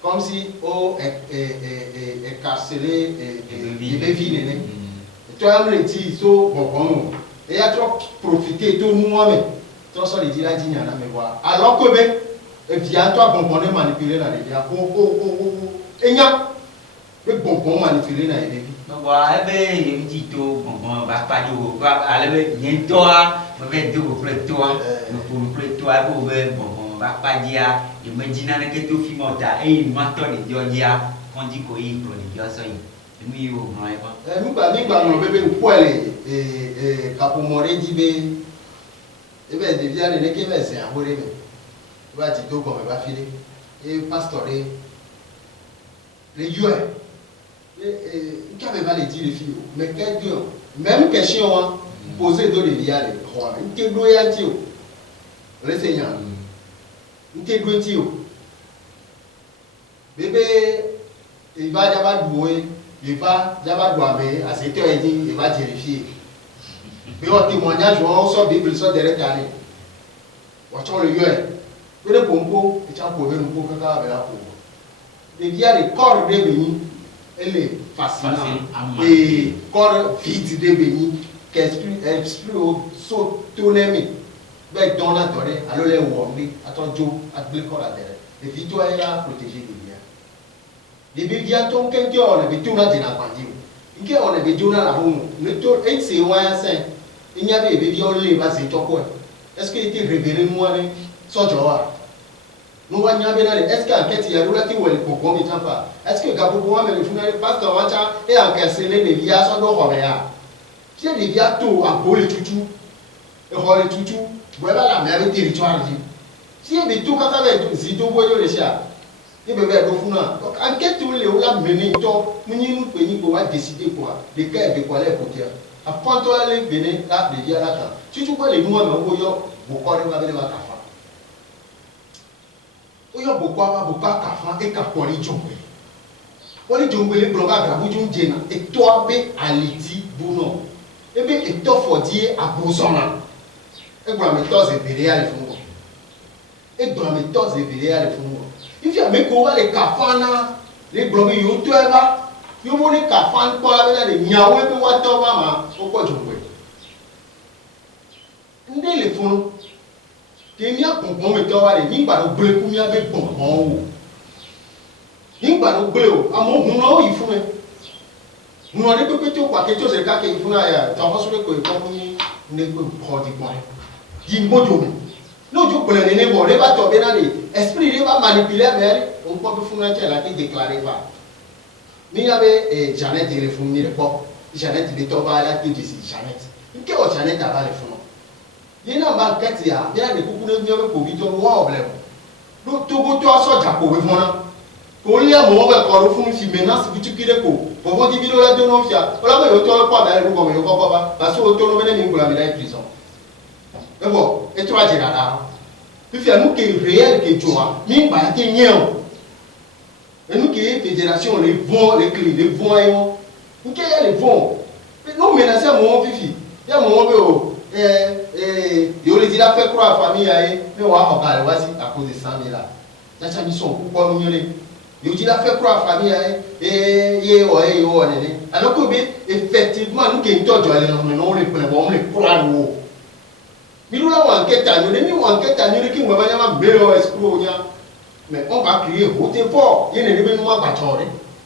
comme si o est carcélé et devine et toi me dit so bon et a trop profiter tout moi-même toi ça les dit là dit na me voir alors que ben et bien toi bonbonner manipuler là les dia enya be bonbon manipuler na et donc wa ebe yem ti to bonbon ba pa do ba ale be yen to a me be do ko pre to a me pour pre to a bo be bonbon ba pa dia e me dina ne ke to fi mota e ma to de jo dia kon di ko yi pro de jo so yi mi yo no e ba mi gba no be be ku ele capo more di be ebe de via ne ke be se ahore me ba ti to ko me ba file e pastor le yo qui avait mal dit les filles mais quel Dieu même question posée dans les liens il te doit dire le Seigneur il te doit dire bébé il va d'abord douer il va d'abord douer à cette heure il va vérifier mais au témoignage on sort Bible sort direct aller on le yo le pompo et tu as posé un peu caca avec la peau les gars les corps de béni elle est fascinante et corps vide de béni qu'esprit au saut tourner mais dans la donné alors les wondés attends Joe à blé corps à terre les victoires là protégées de bien les bébés ton quelqu'un on avait tout là de la pandémie il on avait tout là la roue le tour et c'est moyen sain il y avait bébé on les va c'est quoi est-ce qu'il était révélé moi sans joie nous voyons bien est-ce qu'enquête il y a relati ou elle pour combien de temps pas est-ce que Gabo pour me le journal pasteur Wacha et encarcéré les vias sont dans Robéa si les vias tout à Bole Tutu et Role Tutu voilà la même territoire si il y a tout quand avec Zido voyo les chats il peut faire funa donc enquête tout les ou la mener to nous pays pour décider quoi de quel de quoi les côté Afin toi les béné là de dire là si tu vois les noix mais au yo beaucoup de va venir va kafa au yo beaucoup kafa et kapoli jongwe poli jongwe les bloga grabu jungena et toi be aliti buno et be et toi faut dire à bozona et pour la méthode c'est béné à les fonds et pour la méthode c'est béné à les fonds il faut me quoi les kafana les bloga yo toi va yo mo le kafan ko la bena de nyawe be wato ba ma okwo jongwe nde le fun ke mi akon me to wa le ni gba do ble ku mi abe gbon o ni gba do ble o amo hun no yi fun me hun de pe to kwa ke to se ka ke yi fun aya ta ho so le ko ko ni ne ko ko di kwa di mojo mi no jo ble ne bo le ba to be na le esprit le ba manipuler mais on peut fun na la ke déclarer pas. Mi avait Jeannette et les fourmis de pop. Jeannette de Toba, la qui dit Jeannette. Qu'est-ce que Jeannette a les fonds? Il y a un banquet, il y a des coups de mieux pour vite au problème. Donc, tout le monde a Jaco avec moi. Pour lui, à mon corps, au fond, si maintenant, si tu quittes le coup, pour vous dire la dénoncia, voilà, mais le tour pas d'aller comme le papa, parce que le tour de pour la médaille prison. Et bon, et toi, j'ai là. Puis, il y a nous qui est réel, qui est toi, ni pas qui est et nous qui est fédération, les vents, les clés, les vents, nous qui est les vents. Nous menacons à mon fifi. Il y a mon beau. Il y a fait croire à la famille, mais on va en voici à cause de 100 000 là. Il y a mis son coup pour nous. Il y a fait croire à la famille, alors que effectivement, nous qui sommes tous les nous les prenons, on les croit. Mais nous avons enquête à nous, nous avons enquête à nous qui nous avons meilleur escroc. Mais on va crier haut et fort. Il y a des événements bâtons.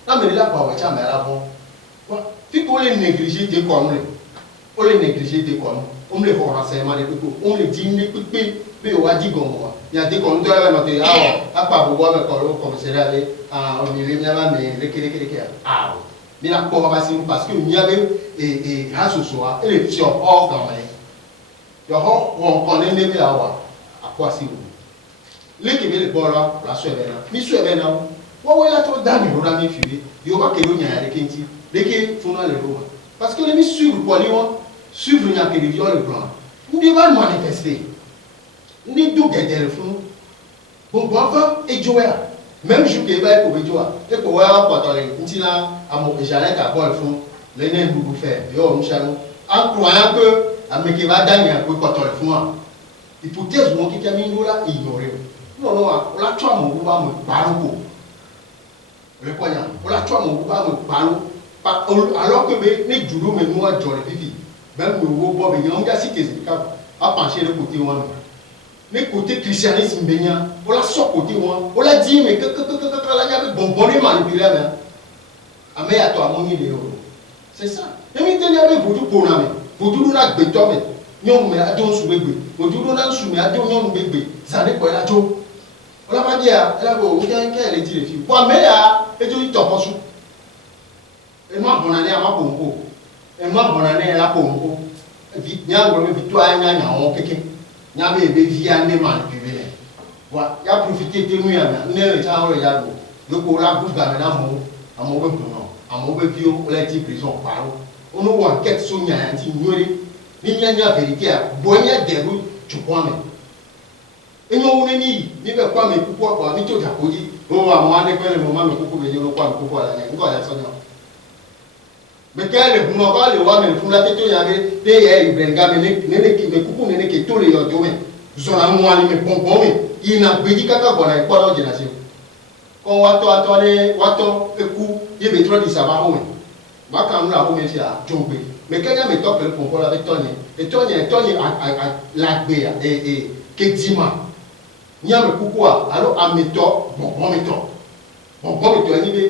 Là, mais là, pour avoir mais là, bon. Puis pour les négliger des communes. Pour les négliger des communes. On les voit renseignements des people. On les dit, mais on va dire comme moi. Il y a des communes qui ont noté, à part pour voir le commissariat, on y vient, mais les ah, mais la commandation, parce qu'il y avait, et à ce soir, élection hors quand même. Il y a on connaît les à quoi si vous. Les qui veulent boire la suède, mais suède non. Pourquoi il a trop d'amis au rami fuité? Il y a pas que l'on y a les quinti, les qui font les rois. Parce que les mis suivre quoi, les gens suivre n'y a que les vieux le plan. Nous devons manifester. Nous devons gagner le fond. Bon, enfin, et jouer. Même je ne vais pas pour jouer. Et pour voir quoi, les là, à mon jardin à boire le fond, les nains vous faire. Yo, nous savons. En croyant que, à me qui va gagner un peu quand on le fond. Hypothèse, mon qui a mis nous là, ignorer. Non, non, on l'a tué mon gouba me parle. Le poignard, on l'a tué mon gouba me parle. Alors que les judo me nous a joué les filles. Même le gros bob et on a cité ce cas à pencher le côté one. Les côtés christianisme baignant, on l'a sur côté one. On l'a dit, mais que la gamme bonbonné manipulé. Mais à toi, mon idée. C'est ça. Et maintenant, il y avait beaucoup pour l'âme. Beaucoup de la béton. Nous mais à don sous bébé. Beaucoup de gens sous mais à don nous bébé. Ça n'est pas la joie. On l'a dit à la go, on a qu'elle est dit les filles. Quoi, mais à et tu t'en penses. Et moi, bonne année à ma pompo. Et moi, bonne année à la pompo. Vite, n'y a pas de victoire, n'y a pas de quelqu'un. N'y a pas de vie à ne manipuler. Voilà, il y a profité de nous, il y a un temps où il y a le cola bouge dans à mon bon à mon vieux, on a été prison par on nous voit quête sur n'y a un petit ni n'y a vérité à boire des routes, tu crois même. Et nous, on est ni pas quoi, mais pourquoi, ni tout à coup dit, oh, à moi, le moment, mais pourquoi venir au coin, pourquoi la encore la sonne. Mais quel est le moment, le roi, mais le fond de la tête, il y avait des Ibrenga, mais coucou, n'est que tous les autres domaines. Nous sommes à moi, mais pompons, il n'a pas dit qu'à quoi la école de nation. Quand Wato, le coup, il y avait trop de savoir. Moi, quand nous l'avons mis à Djongbe. Mais quand il y a mes top, le pompon avec Tony, et Tony à l'Agbé et Kedima. Il y a le coucou, alors à mes top, bon méthode. Bon méthode, il y a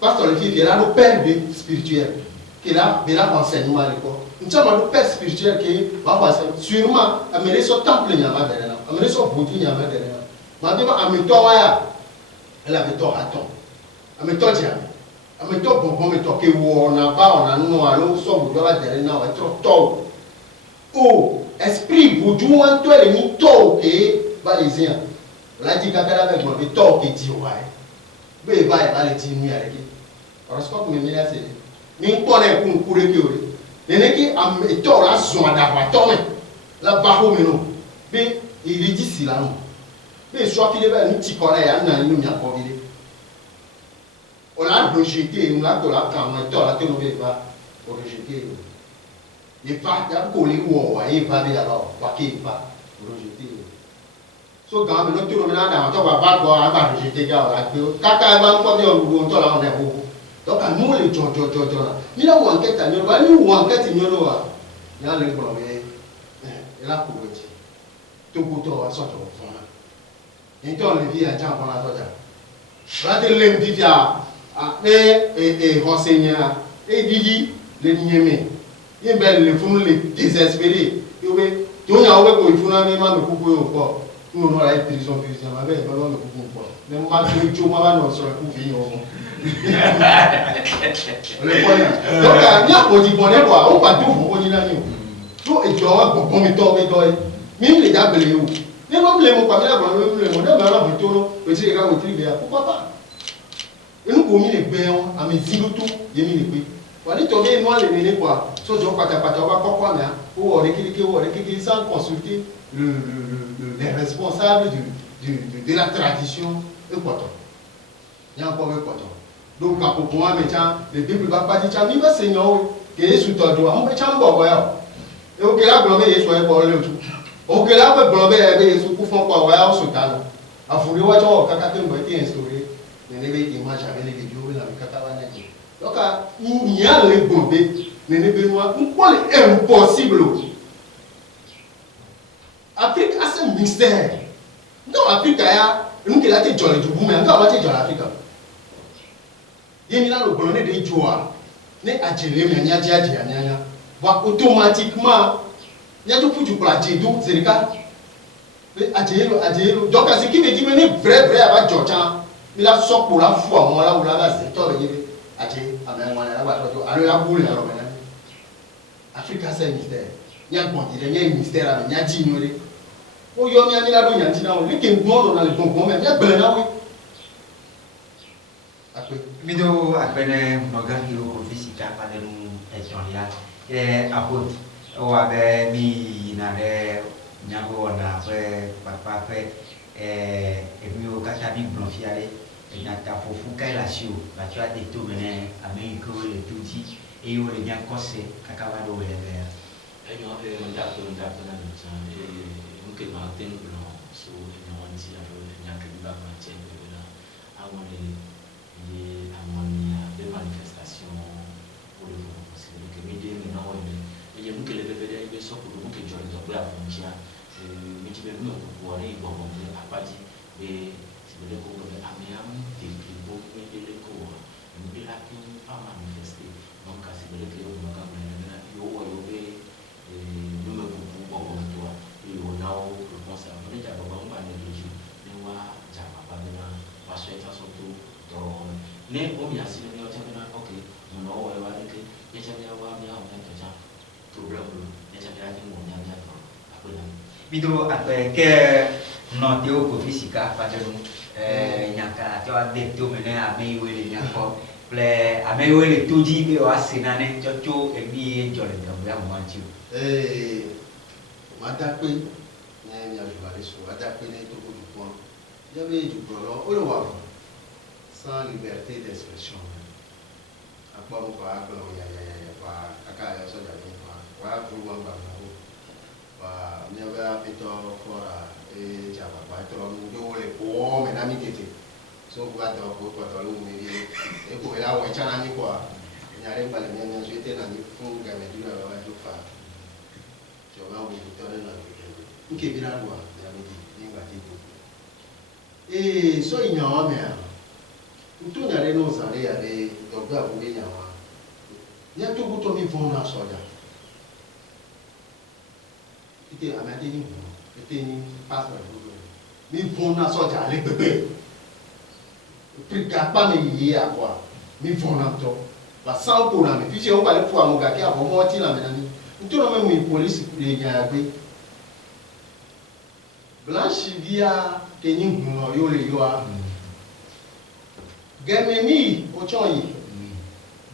parce que le fils est là, le père spirituel, qui est là, il a enseignement à l'école. Nous sommes le père spirituel qui est, sûrement, amener son temple, il y a un derrière, amener son bouton, il y a un derrière. Maintenant, à mes top, elle avait tort à ton. À mes top, à mes top, bon méthode, que on n'a pas, on a nous, alors, son bouton, derrière, on est trop tôt. Oh, esprit, vous jouez un toit, les ni tôt, et balisien. On a dit qu'à avec moi, mais tôt, qui dit, ouais. Mais va les dire, nous, avec horoscope me mila c'est ni pone kun kure ki ore nene ki am eto la zon da ba tome la ba ho me no be il dit si la no be so ki de ba ni ti ko ya na ni mi akọ bi de on a rejeté on a de la quand on a te no be ba on rejeté il pas ya ko le wo wa il pas be alors wa ki pas rejeté so quand me no te no me na da to ba go a ba rejeté ga la pe kaka ba nko bi o lu to la on e ho donc à nous les jojo ni la wan keta ni ba ni wan keta ni lo wa ya le gbo be la ko ti to ko to wa so to fun ni to le bi aja kon la to ja ba de le mi dia enseignant et didi le nieme yin be le fun le désespéré yo be to nya o be ko ifuna me ma me kuku yo ko no no la prison ma be ba lo me kuku ko me ma fi jo ma ba no so ku fi yo le point donc ni a ko di bonne quoi on pas tout pour ni na ni to e jo wa gbogbo mi to be do yi mi le ja bele yo ni mo le mo pa mi la bo le mo de ma la bo to no pe ti ka wo tri be ya pourquoi pas enu ko mi le gbe won ami zilutu ye mi le gbe wa ni to be mo le ni quoi so jo patapata wa kokwa na o wo re kiki sans consulter les responsables de la tradition équatorienne il y a encore équatorienne donc pour moi maintenant les bible va pas dire mi va seigneur que Yesu to do am cha mbo bo ya e o ke la globe Yesu e bo le otu o ke la pe globe e be Yesu ku fon pa wa ya o so ta no afuri wa jo kaka ke mbo ti instauré ne be image avec les vidéos na kaka wa na ji donc il y a le globe ne be no ko le impossible Afrique a ce mystère non Afrique ya nous que la te jolé du boum nga wa te jolé Afrique yémi là le colonel de joa ne adjele me nya dia dia nya wa automatiquement nya to puju pour adjedo zerika be adjelo donc ce qui veut dire ne vrai aba jocha mi la so pour la foi mo la wala ba se to be yebe adje amen wana la ba to alo la boule la romana Afrique c'est mystère nya bon dire nya mystère a nya ji nyore o yo mi ani la do nya ti na o le ke ngbo na le bonbon me nya gbele na we Mido apene nogan kilo fisika pada nu estonia apot o abe mi na re nyago na pe papa pe mi o kata bi blanfiare na ta fofu kai la sio la tu a de to mene americo le tuti e o le nyan kose kaka do le ya e no e nda to na ncha e un che ma ten no su no anzi la nyan che ba ma chen na amone des manifestations pour le moment parce que médias maintenant il y a beaucoup de bébés qui sont pour beaucoup de gens qui ont pris la frontière mais tu peux nous pour aller bon à partir et c'est le coup de amiam des tribus et les cours nous là qui pas manifester donc c'est le que on va quand même yo nous me pour bon toi et on a le conseil on est d'abord on va négliger mais on va jamais pas de va se faire surtout ne o mi asile ni o cha na okay mo no wa ke ye cha ya wa mi ha o na cha problem ye cha ya ti mo nya nya to apola Mido ape ke no teo ko fisika pada nu nyaka cho de to mene ame wele nyako ple ame wele tuji be o asina ne chocho e bi jole ka bia mo anchi mata pe nya jubale so ada pe ne to ko du point ya be jubolo o lo wa sans liberté d'expression. À quoi vous parlez, pas à ça d'aller pas pour voir pas n'y avait pas fait fort et j'avais pas trop nous les pauvres mais n'ami qui so vous avez pour quoi le mais et pour là ouais ça n'ami quoi il n'y a rien pas les miens j'étais dans les fonds gamin du là ouais tout faire je vais vous donner dans le qui est bien droit et so il y a un mais tu n'as rien aux allées avec docteur Boubé Yawa. Il y a tout le temps qui vont dans soja. C'était à Madini, c'était une passe à Boubé. Mais ils vont dans soja, les bébés. Plus qu'à pas me lier à quoi. Mais ils vont dans tout. Parce que sans pour la mais puis on va aller pour mon gars qui a vraiment tiré la médaille. Tout le même une police les gars Blanche via Kenying yo le yoa. Gemeni ochonyi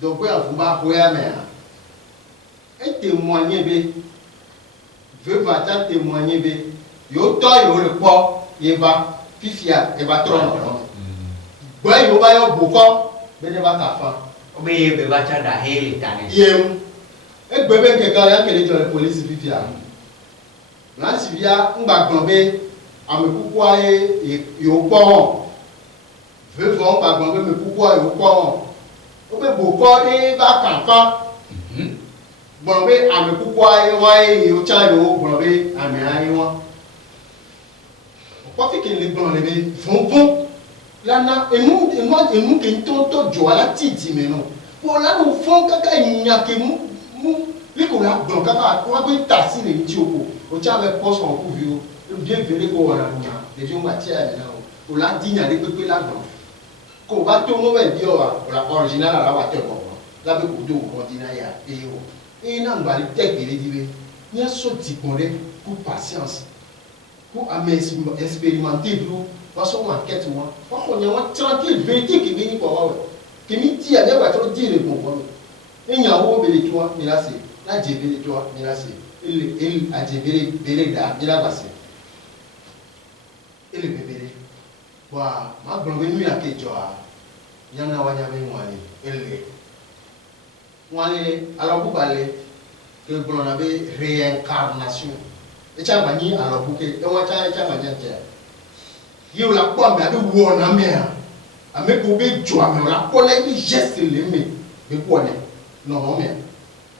donc ya fuba koya me et témoigner be veut va ta témoigner be yo to yo le po ye va fifia e va trop non boy yo ba yo boko be ne ba ta fa obe be ba cha da hele tane yem e gbe be ke ka ya ke le jo le police fifia na si bia ngba gbon be amekuku aye yo po veut vont pas gbon be mekuku aye yo po obe boko e ba kan fa bon be amekuku aye wa yo cha yo bon be ame aye wa ko fi ke le gbon le be fon lana enu ke to jo ala titi me no po la no fon kaka nya ke mu li ko la gbon kaka wa be tasi le ti oko o cha be post on ku vi o bien vele ko wala na de jo ma ti ale na o la di nya de pepe la gbon ko ba to mo be bi o la original la wa te ko la be ko do ko dina ya e o e na ngba le te gbere di be nya so ti kon le pour patience pour expérimenter pour parce qu'on enquête moi on est tranquille vérité qui vient pour voir qui me dit avec va trop dire bon bon et nya wo be toi ni la c'est la je be toi ni la c'est il a je be da ni la passe il be be wa ma gbon be mi la ke jo a yana wa nya be wani wani alors vous parlez que bon on avait réincarnation et ça va ni alors pour que et wa cha ma jante yo la kwa me abi wo na me a ame ko be jo ame la ko na bi geste le me be ko ne no no me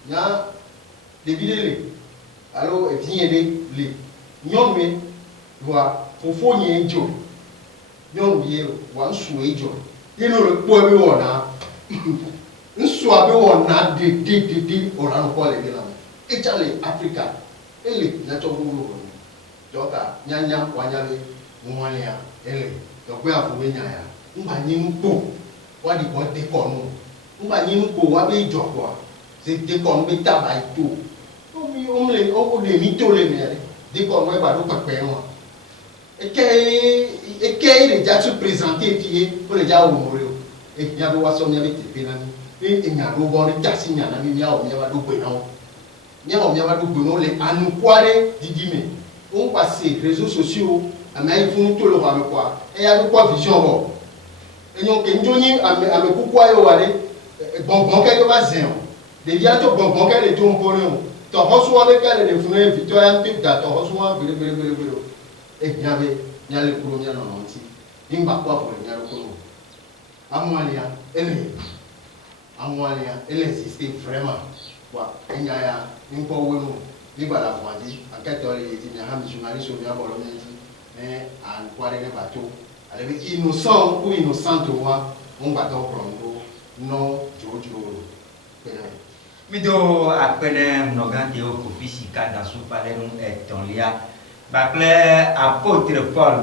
nya de bidele alors e tin de le nyon me wa fofo nyi jo nyon bi wa nsu e jo ino le po be wo na nsu abi wo na de o la no ko le bi na e chale Africa ele na to wo joka nyanya wanyale mwalia ele dokwe afuwe nyaya ngba nyi mpo wa di ko de ko no ngba nyi mpo wa be joko se de ko be taba ito o mi o mle o de mi to le mi ale de ko no e ba do pepe won eke le ja tu présenter ti o le ja o mo re o e nya be wa so nya be te pe na ni e nya ro bo ni ja si nya na mi nya o nya ba do gbe na o nya o nya ba do gbe no le anu kware didi me on passe réseaux sociaux ame fun to lo ba me kwa e ya do kwa vision ho enyo ke njoni ame kuku ayo wale gbongbon ke yo ba zen de dia to gbongbon ke le to npore o to hoso wa be ke le fun e victoria pip da to hoso wa bele e nyabe nyale kuro nya no nti nimba kwa fo nyale kuro amwalia ele existe vraiment wa enya ya nimpo wonu nígbà la fún àti akẹ́tọ̀ọ́ rẹ̀ ti ní àhámi ṣùgbọ́n àríṣò mi àbọ̀rọ̀ méjì ní àǹkwárí ní bàtó àlẹ́bí innocent ou innocente wa ń gbàtọ̀ kọ̀ọ̀nù nọ jòjò pẹ̀lẹ́. mi do apene mnogante o kofisi ka da supa lenu etonlia bakle apôtre Paul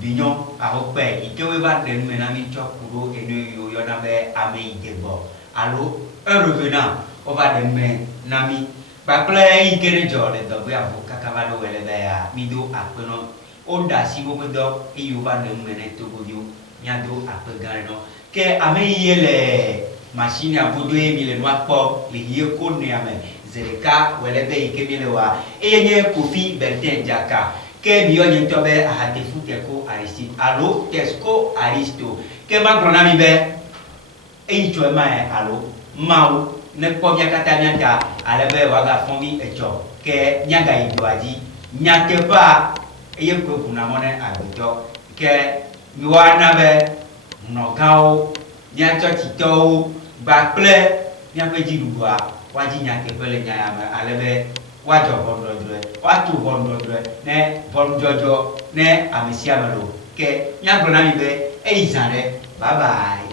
Bignon a ope ikewe ba den menami chokuro enu yo yona be ame idebo allo un revenant on va den menami bakle ikere jole do be avoka kavalo wele be ya mi do apeno onda si bo do iyo ba den mene to go yo nya do apegare no ke ame yele machine a bodo emi le noa po le yie ko ne ame zereka wele be ikemi le wa enye Kofi Bertin Jaka ke bi onye to be ahate fute ko Aristide allo tesco Aristo ke ma grona mi be e cho ma allo mau ne po bia kata nyata ale be waga fongi echo ke nyaga idoaji nyate ba eye ko kuna mone abuto ke mi wana be no gao nyacho chito bakple nyakwe jirugwa waji nyake pele nyama alebe wajo bondodre watu bondodre ne bonjojo ne amesiamelo ke nyagro na mi be e izare bye bye.